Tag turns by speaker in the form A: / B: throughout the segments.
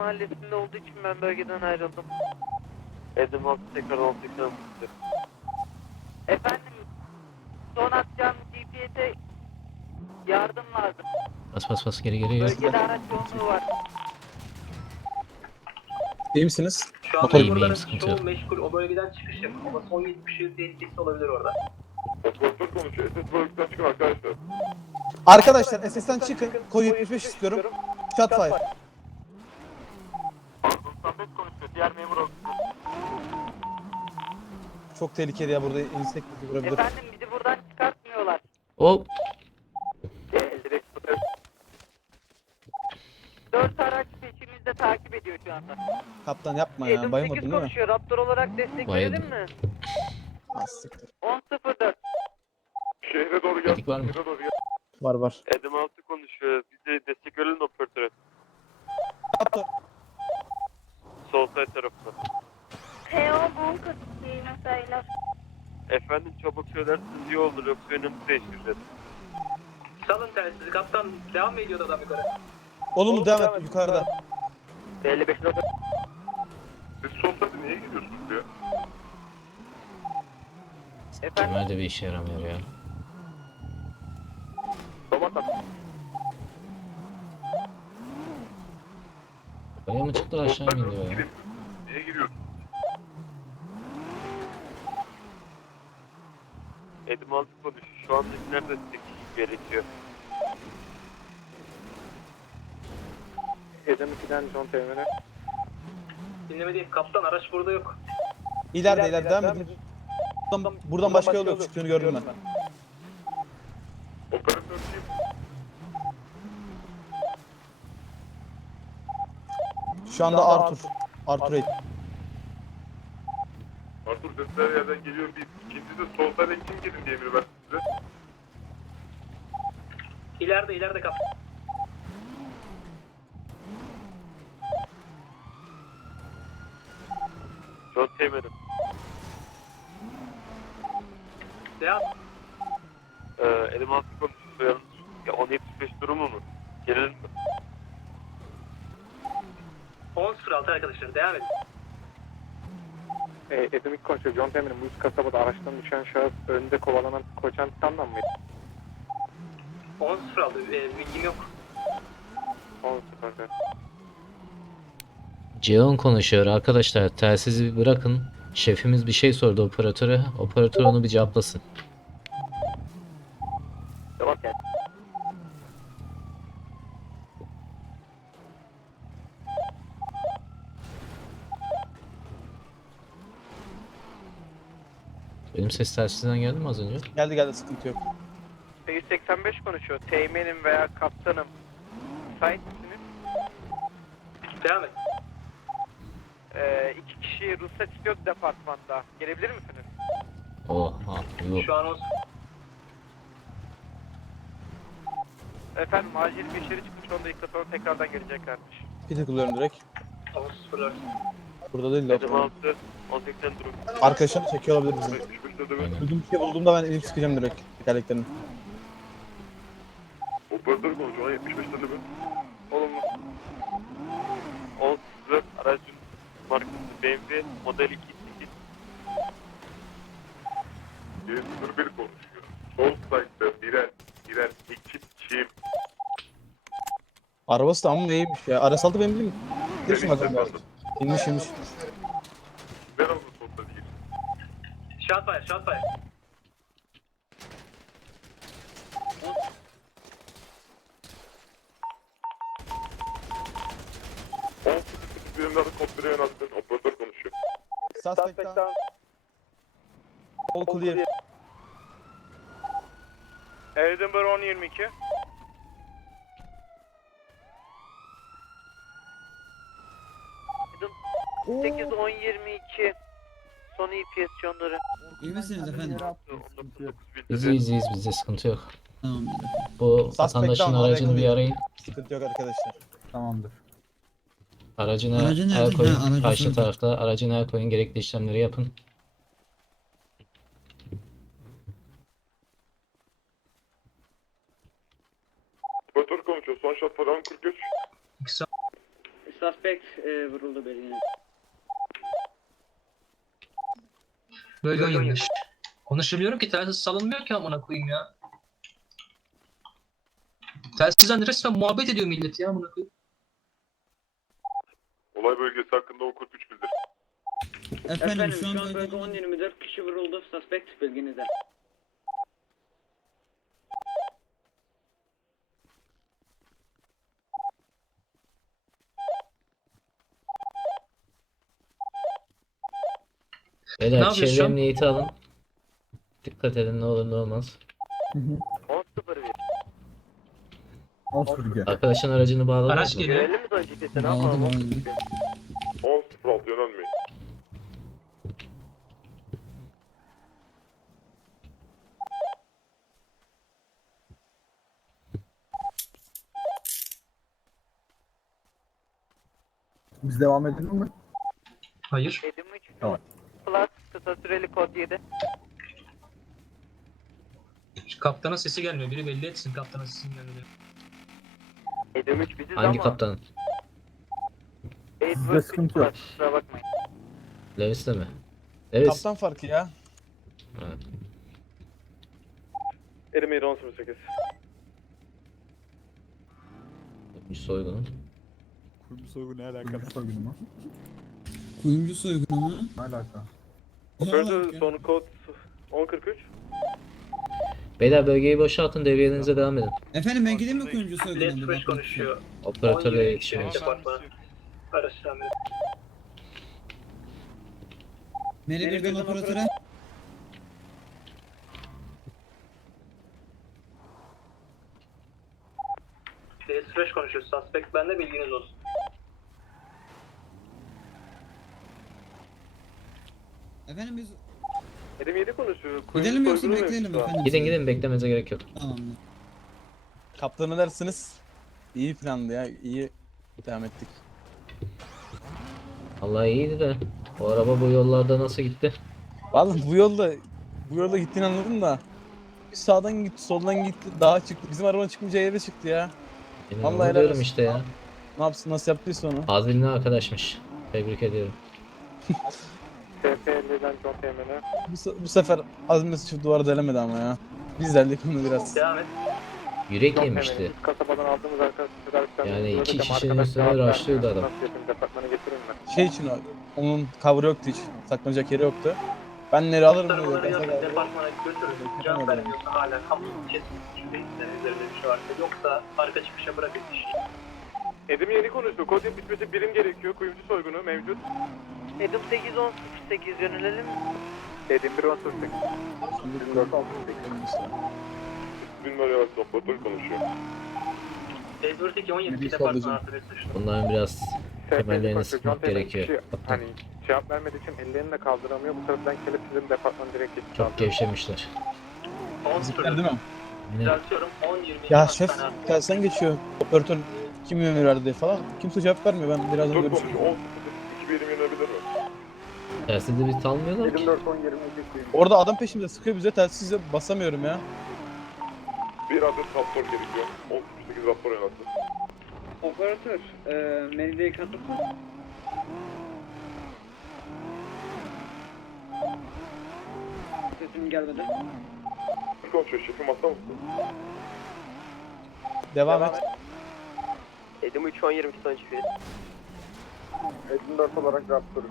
A: mahallesinde olduğu için ben bölgeden ayrıldım.
B: Edim altı tekrar 18
A: Efendim, son atacağım GPS'e yardım lazım.
C: Bas geri geri.
A: Bölgede araç yoğunluğu var.
D: İyi misiniz?
E: Şu an
D: Motor-
E: memurların
C: sıkıntı
E: çoğu
C: yok.
E: meşgul. O bölgeden çıkış yok. Ama son 70 yıl tehlikesi olabilir orada.
B: Operatör konuşuyor. SS bölgeden çıkın arkadaşlar.
D: Arkadaşlar SS'den çıkın. Koyu 75 istiyorum. Shot fire.
B: Mustafa konuşuyor. Diğer memur olsun.
D: Çok tehlikeli ya, burada insek bizi vurabilir.
A: Efendim, bizi buradan çıkartmıyorlar.
C: Hop.
B: Direkt
A: 4 araç peşimizde takip ediyor şu anda.
D: Kaptan yapma ya.
A: Edim
D: Bayılmadın
A: 8
D: değil mi?
A: konuşuyor. Raptor olarak destek
C: Bayıldım.
A: verelim mi?
D: Az siktir.
A: 10.04.
B: şehre doğru gel.
C: Dedik var mı?
B: Şehre doğru gel.
D: Var var.
B: Edim altı konuşuyor. Bize destek verelim operatöre.
D: Raptor.
B: Sol side tarafına.
F: Teo Bunker mesailer.
B: Efendim çabuk söylerseniz iyi olur. Yoksa önümüzü değiştireceğiz.
E: Salın telsizi. Kaptan devam mı ediyordu adam yukarı?
D: Olumlu devam et yukarıda.
A: 55 nokta.
B: Siz sol side niye gidiyorsunuz ya?
A: Efendim,
C: Kemer de bir işe yaramıyor ya.
B: Tamam tamam.
C: Oraya mı çıktı aşağı mı iniyor ya?
B: Niye giriyorsun? Edim altı konuşuyor. Şu anda nerede destek gerekiyor? Edim 2'den John Teğmen'e.
E: Dinlemediğim kaptan araç burada yok.
D: İleride devam edin. Buradan başka yol yok. Çıktığını gördüm ben.
B: Operatör kim?
D: Şu anda Arthur. Arthur Eğit.
B: Artur sesler yerden geliyor. Bir ikincisi de sol side kim gidin diye emir verdi size.
E: İleride kaptan.
B: John Teğmen'im.
E: Devam.
B: Edim altı konuşuyor. Ya 10.75 durumu mu? Gelelim mi?
E: 10.06 arkadaşlar. Devam edin.
G: Edim ilk konuşuyor. John Temir'in bu üst kasabada araçtan düşen şahıs önünde kovalanan koçan titandan mıydı?
E: 10.06. Bilgim yok.
G: 10.04.
C: Ceon konuşuyor arkadaşlar. Telsizi bir bırakın. Şefimiz bir şey sordu operatöre. Operatör onu bir cevaplasın.
B: Tamam gel.
C: Benim ses telsizden geldi mi az önce?
D: Geldi sıkıntı yok.
A: 185 konuşuyor. Teğmenim veya kaptanım. Müsait misiniz?
E: Devam et.
A: 2 kişi ruhsat istiyor departmanda. Gelebilir misiniz?
C: Oha. Yok.
E: Şu an 10.
A: Efendim, acil bir içeri çıkmış. 10 dakika sonra tekrardan geleceklermiş.
D: Bir tıklıyorum direkt.
E: 10.04.
D: Burada değil de.
B: Edim altı 18'den durum.
D: Arkadaşını çekiyor olabilir bizim.
B: 75'te de
C: Aynen.
D: Bulduğum bir şey bulduğumda ben elip sıkacağım direkt. Tekerleklerini.
B: Operatör konuşuyor. 75'te de mi? Olumlu. 10.04 aracın markası BMW model 2.8. 101 konuşuyor. Sol side'da birer ekip çift.
D: Arabası da amma iyiymiş ya. Arasaldı benim değil mi? Geçin bakalım. İnmiş.
B: Ben oldu solda değil.
E: Shot fire.
B: Birimler kontrolü yöneltin. Operatör konuşuyor.
D: Suspect down. All clear.
A: Edinburgh 1022.
D: Oo.
A: 8 10 22. Son EPS canları.
H: İyi misiniz efendim?
C: İyiyiz bizde sıkıntı yok.
H: Tamamdır.
C: Bu
D: Suspect
C: vatandaşın
D: down,
C: aracını bir
D: araya
C: arayın.
D: Sıkıntı yok arkadaşlar.
H: Tamamdır.
C: Aracına
H: Aracı nerede?
C: el koyun.
H: Ha, aracı
C: Karşı
H: şurada.
C: tarafta aracına el koyun. Gerekli işlemleri yapın.
B: Operatör konuşuyor. Son shot falan 43.
A: Suspect
H: vuruldu belirgin.
E: Bölge 25. Konuşabiliyorum ki telsiz salınmıyor ki amına koyayım ya. Telsizden resmen muhabbet ediyor millet ya amına koyayım.
B: Olay bölgesi hakkında o 43 bildir.
H: Efendim şu an bölge 10-24 kişi vuruldu. Suspect bilginizde.
E: Ne
C: Beyler
E: yapıyorsun
C: çevre
E: şu an?
C: emniyeti alın. Dikkat edin ne olur ne olmaz.
A: 10.01.
D: 10.02.
C: Arkadaşın aracını bağladınız
E: Araç
C: mı?
E: geliyor.
A: Görelim mi daha GPS'e ne
H: Bağladım
A: yapalım?
H: bağladım.
B: 10.06 yönelmeyin.
D: Biz devam edelim mi?
E: Hayır.
A: Edim 3.
D: Tamam.
A: Plus kısa süreli kod 7.
E: Şu kaptanın sesi gelmiyor. Biri belli etsin kaptanın sesinin gelmiyor.
A: Edim 3 biziz
C: Hangi
A: ama.
C: kaptan?
A: Edward
D: sıkıntı yok.
A: Kusura bakmayın.
C: Levis'te mi? Levis.
D: Kaptan farkı ya.
B: Edim 10.08.
C: Bir soygunu.
D: Kuyumcu soygunu ne alaka? Kuyumcu soygunu mu?
H: Kuyumcu soygunu mu?
D: Ne alaka?
B: Operatör son kod 10.43.
C: Beyler bölgeyi boşaltın devriyelerinize devam edin.
H: Efendim ben gideyim mi kuyumcu soygununa?
E: Let's Fresh konuşuyor.
C: Operatörle
E: 10-22
C: iletişim.
E: departmanı. Araç tamiri.
H: Meri birden operatöre.
E: Let's Fresh konuşuyor. Suspect bende bilginiz olsun.
H: Efendim biz
B: Edim 7 konuşuyor.
H: gidelim yoksa bekleyelim efendim.
C: Gidin gidin beklemenize gerek yok.
H: Tamamdır.
D: Kaptanı dersiniz. İyi plandı ya. İyi devam ettik.
C: Allah iyiydi de. O araba bu yollarda nasıl gitti?
D: Vallahi bu yolda gittiğini anladım da. Bir sağdan gitti, soldan gitti, dağa çıktı. Bizim arabanın çıkmayacağı yere çıktı ya.
C: Benim
D: Vallahi
C: onu
D: helal
C: diyorum
D: olsun.
C: işte ya.
D: Ne yapsın, nasıl yaptıysa onu.
C: Azilli arkadaşmış. Tebrik ediyorum.
G: TP50'den John Teğmen'e.
D: Bu sefer azimle çift duvarı delemedi ama ya. Biz deldik onu biraz.
E: Devam et.
C: Yürek
G: John
C: yemişti.
G: Teğmen'in üst kasabadan aldığımız arkadaş tedarikten.
C: Yani iki
G: Hocam,
C: kişinin
G: arkadaş
C: üstüne
G: cevap
C: rushlıyordu
G: vermiyor.
C: adam.
G: Nasıl yapayım, departmana getireyim mi?
D: Şey için onun cover'ı yoktu hiç. Saklanacak yeri yoktu. Ben nereye alırım
E: Arabaları
D: diyor.
E: yazın
D: Gaza geldi.
E: departmana götürürüz. Cevap vermiyorsa hala kamu kesin içindeyse üzerinde bir şey varsa. Yoksa arka çıkışa bırakın işi.
B: Edim yeni konuştu. Kod bitmesi birim gerekiyor. Kuyumcu soygunu mevcut.
A: Edim 8.10.08 yönelelim.
G: Edim 1.18.
B: Bilmiyorum ya. Operatör konuşuyor.
E: Edward 2 17
D: Bir
E: departman
D: sallacağım.
E: artı suçlu.
C: Bunların biraz temellerini sıkmak gerekiyor. Kaptan.
G: Hani cevap vermediği için ellerini de kaldıramıyor. Bu sebepten kelepçelerin departman direkt geçiş
C: Çok gevşemişler.
E: 10
D: Bizimkiler değil mi?
C: Ne?
E: Düzeltiyorum 10 20
D: Ya şef tersten geçiyor. Operatör kim emir verdi diye falan. Kimse cevap vermiyor. Ben birazdan
B: Dur
D: görüşürüm.
B: konuşuyor. 10.02 birim yönelebilir mi?
C: Telsizde biz salmıyorlar ki.
G: 24-10-22.
D: Orada adam peşimde sıkıyor bize telsizle basamıyorum ya.
B: Bir adet raptor gerekiyor. 10.08 raptor yönetti.
H: Operatör, Meride'yi katılsın. Sesim gelmedi.
B: Konuşuyor. Şefim hasta mısın?
D: Devam et.
A: Edim 3 10.22 son çift.
G: Edim 4 olarak Raptor 10-22.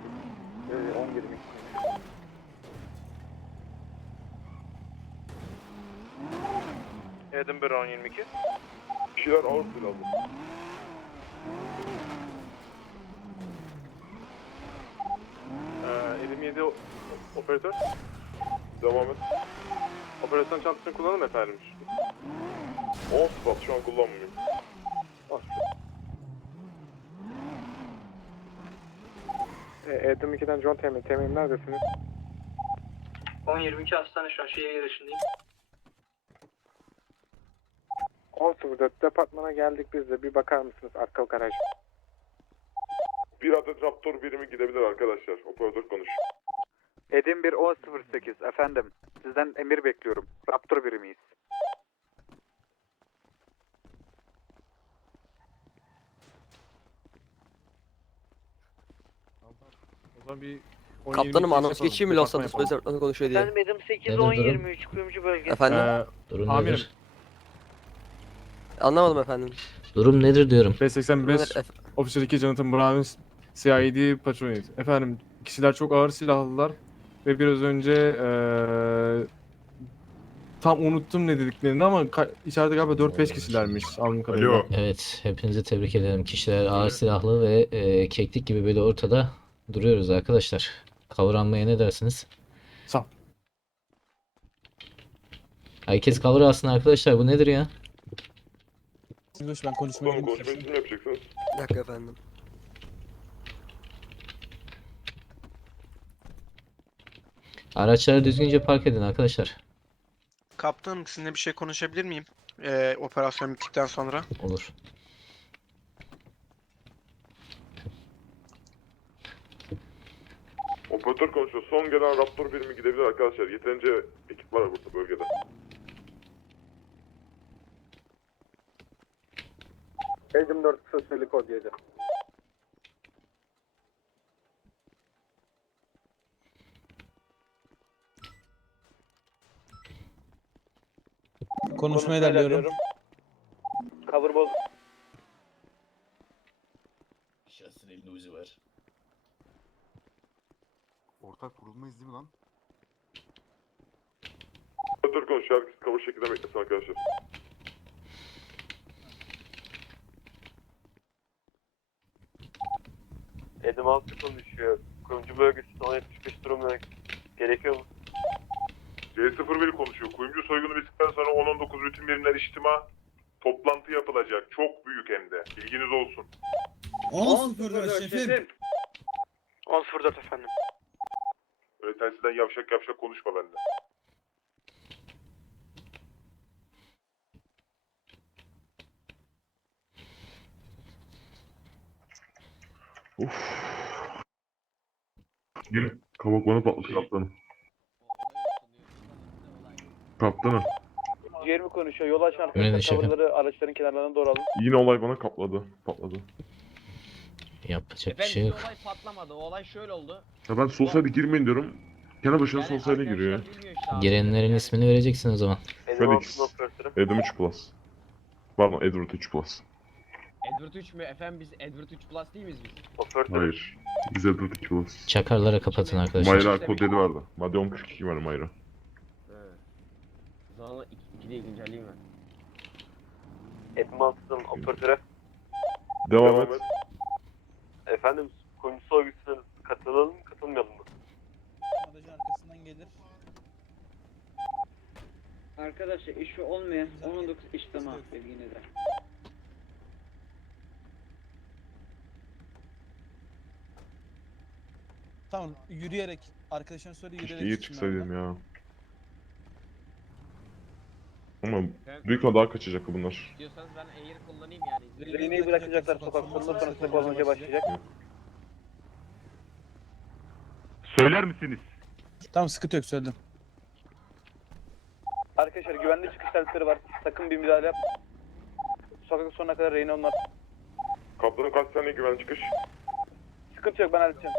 B: Edim 1 10.22. Kişiler ağır silahlı. Edim 7 operatör. Devam et. Operasyon çantasını kullanın efendim. 10 spot şu an kullanmıyorum.
G: Edim 2'den John Teğmen. Teğmen neredesiniz?
E: 10 22 hastane şu an şehir yarışındayım.
G: 10.04 departmana geldik biz de. Bir bakar mısınız arka garaj?
B: Bir adet raptor birimi gidebilir arkadaşlar. Operatör konuş.
I: Edim 1 10.08 efendim. Sizden emir bekliyorum. Raptor birimiyiz.
B: Bir
J: Kaptanım anons geçeyim mi Los Santos polis departmanı konuşuyor diye.
A: Efendim Edim 8
C: Nedir
A: 10
C: durum?
A: 23 kuyumcu bölgesi.
J: Efendim?
C: Durum
B: amirim.
C: nedir?
J: Anlamadım efendim.
C: Durum nedir diyorum.
B: B85 Officer 2 Jonathan Brown CID patronu. Efendim kişiler çok ağır silahlılar ve biraz önce tam unuttum ne dediklerini ama içeride galiba 4-5 kişilermiş anladığım kadarıyla.
C: Evet, hepinizi tebrik ederim. Kişiler ağır silahlı ve keklik gibi böyle ortada duruyoruz arkadaşlar. Kavranmaya ne dersiniz?
B: Sağ ol.
C: Herkes cover alsın arkadaşlar. Bu nedir ya?
D: Boş ben konuşmaya
B: Tamam,
D: gideyim.
B: konuşmayı siz mi yapacaksınız?
J: Bir dakika efendim.
C: Araçları düzgünce park edin arkadaşlar.
K: Kaptanım sizinle bir şey konuşabilir miyim? Operasyon bittikten sonra.
C: Olur.
B: Operatör konuşuyor. Son gelen Raptor birimi gidebilir arkadaşlar. Yeterince ekip var burada bölgede.
G: Edim 4 kısa süreli kod 7.
D: Konuşmaya ilerliyorum.
A: Cover boz.
C: Şahsın elinde ucu var.
G: Ortak vurulmayız değil mi lan?
B: Operatör konuşuyor. Herkes cover şekilde beklesin arkadaşlar.
E: Edim 6 konuşuyor. Kuyumcu bölgesinde 10.75 durumu gerekiyor mu?
B: C01 konuşuyor. Kuyumcu soygunu bittikten sonra 10-19 bütün birimler içtima toplantı yapılacak. Çok büyük hem de. Bilginiz olsun.
H: 10-0 şefim.
A: 10.04 efendim.
B: Öyle telsizden yavşak yavşak konuşma bende.
L: Yine kabak bana patladı kaptanım. Kaptanım.
A: Jeremy konuşuyor. Yol açan
C: Öyle
A: arkadaşlar
C: şefim.
A: coverları araçların kenarlarına doğru alın.
L: Yine olay bana patladı.
C: Yapacak bir şey yok.
H: olay patlamadı. O olay şöyle oldu.
L: Ya ben sol side'e girmeyin diyorum. Kenar başına sol side'e giriyor.
C: Girenlerin ismini vereceksin o zaman.
E: Edim 6
L: Felix.
E: operatörüm.
L: Adam 3 Plus. Pardon Edward 3 Plus.
H: Edward 3 mü? Efendim biz Edward 3 Plus değil miyiz biz?
E: Operatörüm.
L: Hayır. Biz Edward 2 Plus.
C: Çakarlara kapatın arkadaşlar.
L: Mayra kod 7 vardı. Madde 1042 var Mayra.
H: O zaman 2 değil güncelleyeyim mi?
E: Edim 6'dan operatöre.
L: Devam et.
E: Efendim kuyumcu soygusuna katılalım mı katılmayalım mı?
D: Aracın arkasından gelir.
H: Arkadaşlar işi olmayan 10-19 iş tamam bilginize.
D: Tamam yürüyerek. Arkadaşına söyle yürüyerek.
L: İşte iyi
D: çıksın
L: çıksaydım
D: oradan.
L: ya. Ama büyük ihtimal daha kaçacak bunlar.
H: Diyorsanız ben Air kullanayım yani.
A: Rehineyi bırakacaklar sokak sonunda sonra size kovalamaca başlayacak.
L: Söyler misiniz?
D: Tamam sıkıntı yok söyledim.
A: Arkadaşlar güvenli çıkış servisleri var. Sakın bir müdahale yap. Sokak sonuna kadar rehine onlar.
B: Kaptanın kaç saniye güven çıkış?
A: Sıkıntı yok ben halledeceğim.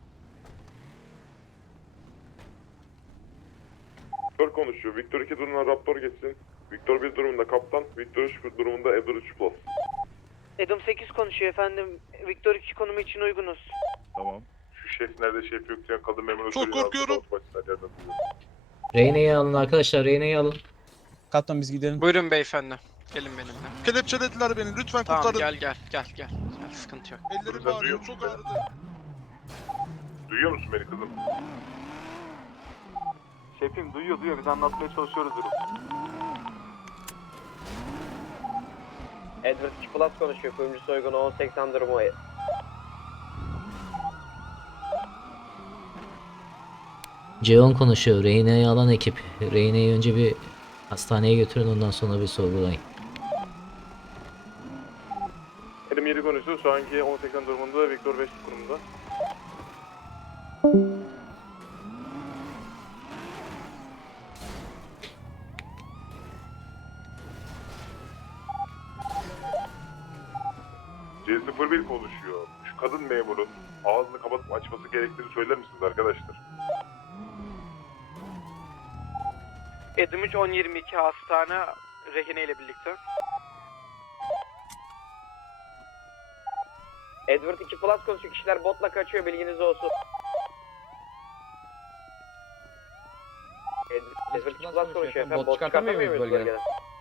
B: Victor konuşuyor. Victor 2 durumunda Raptor geçsin. Victor 1 durumunda kaptan. Victor 3 durumunda Edward 3 Plus.
A: Edim 8 konuşuyor efendim. Victor 2 konumu için uygunuz.
B: Tamam. Şu şef nerede şef yok diyen kadın memuru
K: Çok
B: söylüyor.
K: korkuyorum.
C: Reyne'yi alın arkadaşlar. Reyne'yi alın.
D: Kaptan biz gidelim.
K: Buyurun beyefendi. Gelin benimle.
G: Kelepçelediler beni lütfen
K: Tamam
G: kurtarın.
K: gel. Sıkıntı yok.
G: Ellerim
B: Sen
G: ağrıyor
B: duyuyor
G: çok
B: musun
G: ağrıdı.
B: Duyuyor musun beni kızım?
I: Şefim duyuyor biz anlatmaya çalışıyoruz durum.
E: Edward 2 Plus konuşuyor. Kuyumcu soygunu 10.80 durumu.
C: C10 konuşuyor. Reyne'yi alan ekip. Reyne'yi önce bir hastaneye götürün ondan sonra bir sorgulayın.
B: Edim 7 konuşuyor. Şu anki 10.80 durumunda Victor 5 konumunda. C01 konuşuyor. Şu kadın memurun ağzını kapatıp açması gerektiğini söyler misiniz arkadaşlar?
K: Edim 3 1022 hastane rehine ile birlikte.
H: Edward 2 Plus konuşuyor. Kişiler botla kaçıyor. Bilginiz olsun. Edward 2 Plus konuşuyor efendim. Bot çıkartamıyor muyuz bölgeden?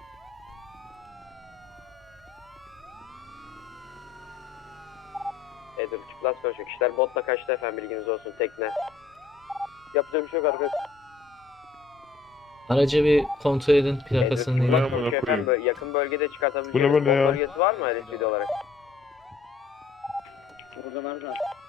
H: Edward 2 Plus konuşuyor. Kişiler botla kaçtı efendim. Bilginiz olsun. Tekne.
A: Yapacak bir şey yok arkadaşlar.
C: Aracı bir kontrol edin plakasını
A: Evet,
C: neyini.
A: kulak konuşuyor
B: koyayım.
A: efendim.
H: Yakın bölgede
L: Bu
H: çıkartabileceğiniz
L: ne böyle
H: bot
L: ya?
H: bölgesi var mı LSPD olarak? Buradalar da.